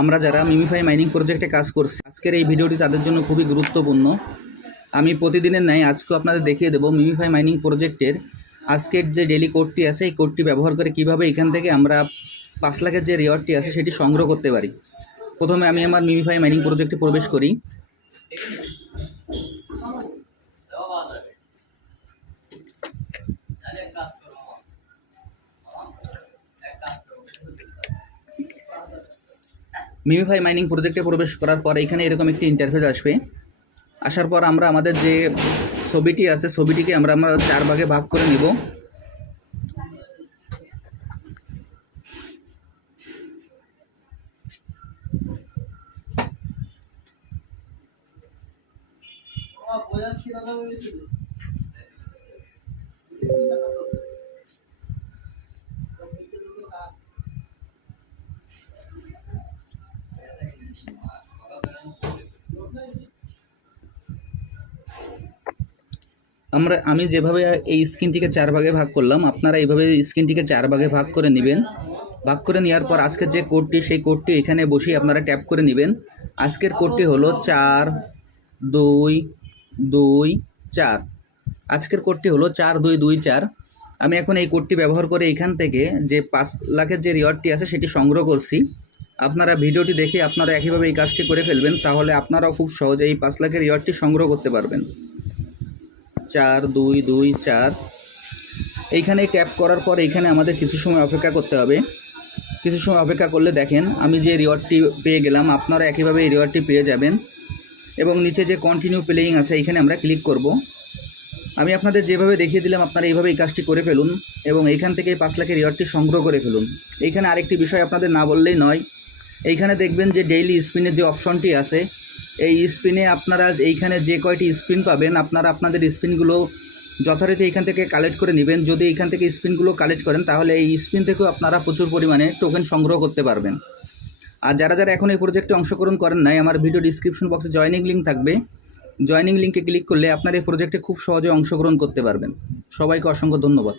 আমরা যারা MemeFi mining প্রজেক্টে কাজ করছি, আজকের এই ভিডিওটি তাদের জন্য খুবই গুরুত্বপূর্ণ। আমি প্রতিদিনের ন্যায় আজকেও আপনাদের দেখিয়ে দেবো মিমিফাই মাইনিং প্রজেক্টের আজকের যে ডেলি কোডটি আছে, এই কোডটি ব্যবহার করে কীভাবে এখান থেকে আমরা পাঁচ লাখের যে রিওয়ার্ডটি আছে, সেটি সংগ্রহ করতে পারি। প্রথমে আমি আমার মিমিফাই মাইনিং প্রজেক্টে প্রবেশ করি। মিমিফাই মাইনিং প্রজেক্টে প্রবেশ করার পর এখানে এরকম একটি ইন্টারফেস আসবে। আসার পর আমরা আমাদের যে ছবিটি আছে, ছবিটিকে আমরা আমরা চার ভাগে ভাগ করে নিব। আমরা, আমি যেভাবে এই স্ক্রিনটিকে চার ভাগে ভাগ করলাম, আপনারা এইভাবে স্ক্রিনটিকে চার ভাগে ভাগ করে নেবেন। ভাগ করে নেওয়ার পর আজকের যে কোডটি, সেই কোডটি এখানে বসিয়ে আপনারা ট্যাপ করে নেবেন। আজকের কোডটি হলো চার, দুই দুই, চার। আজকের কোডটি হলো চার, দুই দুই, চার। আমি এখন এই কোডটি ব্যবহার করে এখান থেকে যে পাঁচ লাখের যে রিওয়ার্ডটি আছে, সেটি সংগ্রহ করছি। আপনারা ভিডিওটি দেখে আপনারা একইভাবে এই কাজটি করে ফেলবেন, তাহলে আপনারাও খুব সহজে এই পাঁচ লাখের রিওয়ার্ডটি সংগ্রহ করতে পারবেন। চার, দুই দুই, চার। এইখানে ট্যাপ করার পর এইখানে আমাদের কিছু সময় অপেক্ষা করতে হবে। কিছু সময় অপেক্ষা করলে দেখেন, আমি যে রিওয়ার্ডটি পেয়ে গেলাম, আপনারা একইভাবে এই রিওয়ার্ডটি পেয়ে যাবেন। এবং নিচে যে কন্টিনিউ প্লেয়িং আছে, এইখানে আমরা ক্লিক করব। আমি আপনাদের যেভাবে দেখিয়ে দিলাম, আপনারা এইভাবে এই কাজটি করে ফেলুন এবং এইখান থেকে এই পাঁচ লাখের রিওয়ার্ডটি সংগ্রহ করে ফেলুন। এইখানে আরেকটি বিষয় আপনাদের না বললেই নয়। এইখানে দেখবেন যে ডেইলি স্পিনের যে অপশনটি আছে এই স্পিনে আপনারা এইখানে যে কয়টি স্পিন পাবেন, আপনারা আপনাদের স্পিনগুলো যথারীতি এইখান থেকে কালেক্ট করে নেবেন। যদি এইখান থেকে স্পিনগুলো কালেক্ট করেন, তাহলে এই স্পিন থেকেও আপনারা প্রচুর পরিমাণে টোকেন সংগ্রহ করতে পারবেন। আর যারা যারা এখন এই প্রজেক্টে অংশগ্রহণ করেন নাই, আমার ভিডিও ডিসক্রিপশন বক্সে জয়নিং লিঙ্ক থাকবে। জয়নিং লিঙ্কে ক্লিক করলে আপনার এই প্রজেক্টে খুব সহজে অংশগ্রহণ করতে পারবেন। সবাইকে অসংখ্য ধন্যবাদ।